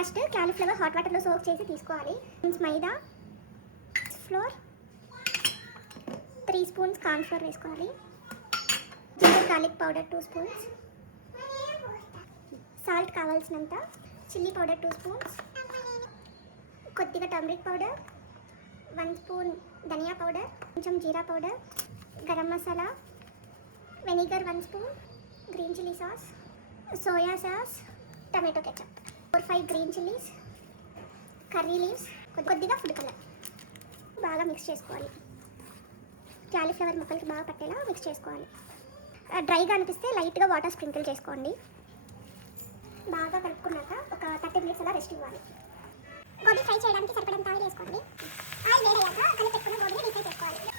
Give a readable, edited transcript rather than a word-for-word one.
First cauliflower hot వాటర్లో soak చేసి తీసుకోవాలి. Maida, flour, 3 spoons corn flour వేసుకోవాలి. Ginger garlic powder 2 spoons, salt కావాల్సినంత, చిల్లీ పౌడర్ 2 స్పూన్స్, కొద్దిగా turmeric powder, 1 spoon dhania powder, కొంచెం jeera powder, garam masala, vinegar 1 spoon, green chilli sauce, soya sauce, tomato ketchup, 4-5 green chillies, curry leaves, కొద్దిగా food colour. బాగా mix చేసుకోవాలి. Cauliflower ముక్కలకి బాగా పట్టేలా మిక్స్ చేసుకోవాలి. డ్రైగా అనిపిస్తే లైట్గా వాటర్ స్ప్రింకిల్ చేసుకోండి. బాగా కలుపుకున్నాక ఒక 30 మినిట్స్ అలా రెస్ట్ ఇవ్వాలి. గోబీ ఫ్రై చేయడానికి సరిపడంత ఆయిల్ వేసుకోండి. ఆయిల్ వేడయ్యాక కలిపి పెట్టుకున్న గోబీని డీప్ ఫ్రై చేసుకోవాలి.